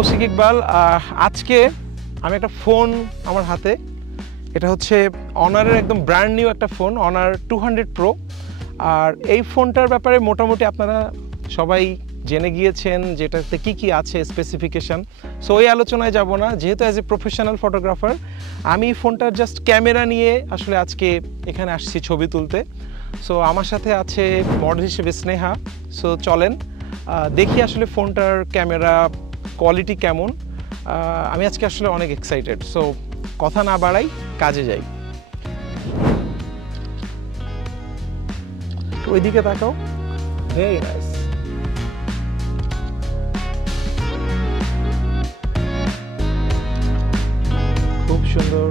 কৌশিক ইকবাল। আজকে আমি একটা ফোন আমার হাতে, এটা হচ্ছে অনারের একদম ব্র্যান্ড নিউ একটা ফোন, অনার 200 Pro। আর এই ফোনটার ব্যাপারে মোটামুটি আপনারা সবাই জেনে গিয়েছেন যেটাতে কি আছে স্পেসিফিকেশান। সো ওই আলোচনায় যাব না, যেহেতু অ্যাজ এ প্রফেশনাল ফটোগ্রাফার আমি ফোনটার জাস্ট ক্যামেরা নিয়ে আসলে আজকে এখানে আসছি ছবি তুলতে। সো আমার সাথে আছে মডেল হিসেবে স্নেহা। সো চলেন দেখি আসলে ফোনটার ক্যামেরা কোয়ালিটি কেমন। আমি আজকে আসলে অনেক এক্সাইটেড। সো কথা না বাড়াই, কাজে যাই। ওইদিকে তাকাও, ভেরি নাইস। খুব সুন্দর।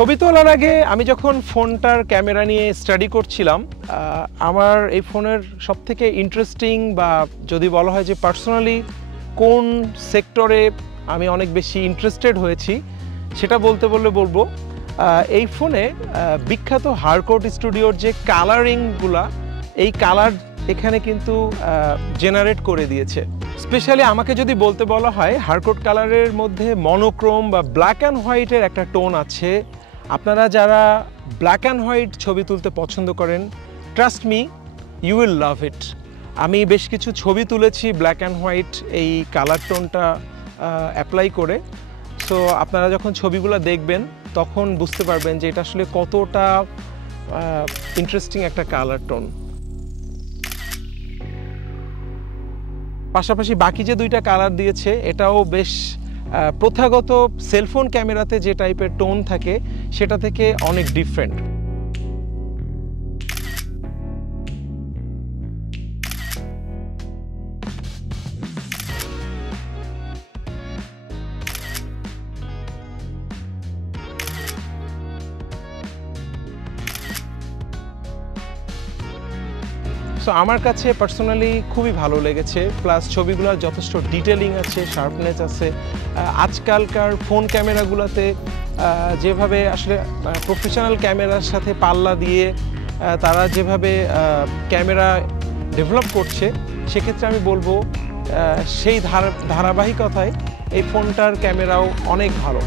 ছবি তোলার আগে আমি যখন ফোনটার ক্যামেরা নিয়ে স্টাডি করছিলাম, আমার এই ফোনের সবথেকে ইন্টারেস্টিং বা যদি বলা হয় যে পার্সোনালি কোন সেক্টরে আমি অনেক বেশি ইন্টারেস্টেড হয়েছি সেটা বলবো এই ফোনে বিখ্যাত হারকোট স্টুডিওর যে কালারিংগুলা, এই কালার এখানে কিন্তু জেনারেট করে দিয়েছে। স্পেশালি আমাকে যদি বলতে বলা হয় হারকোট কালারের মধ্যে মনোক্রোম বা ব্ল্যাক অ্যান্ড হোয়াইটের একটা টোন আছে। আপনারা যারা ব্ল্যাক অ্যান্ড হোয়াইট ছবি তুলতে পছন্দ করেন, trust me, you will love it. আমি বেশ কিছু ছবি তুলেছি ব্ল্যাক অ্যান্ড হোয়াইট এই কালার টোনটা অ্যাপ্লাই করে। সো আপনারা যখন ছবিগুলো দেখবেন তখন বুঝতে পারবেন যে এটা আসলে কতটা ইন্টারেস্টিং একটা কালার টোন। পাশাপাশি বাকি যে দুইটা কালার দিয়েছে এটাও বেশ প্রথাগত সেলফোন ক্যামেরাতে যে টাইপের টোন থাকে সেটা থেকে অনেক ডিফারেন্ট। সো আমার কাছে পার্সোনালি খুবই ভালো লেগেছে, প্লাস ছবিগুলোর যথেষ্ট ডিটেলিং আছে, শার্পনেস আছে। আজকালকার ফোন ক্যামেরাগুলোতে যেভাবে আসলে প্রফেশনাল ক্যামেরার সাথে পাল্লা দিয়ে তারা যেভাবে ক্যামেরা ডেভেলপ করছে, সেক্ষেত্রে আমি বলবো সেই ধারাবাহিকতায় এই ফোনটার ক্যামেরাও অনেক ভালো।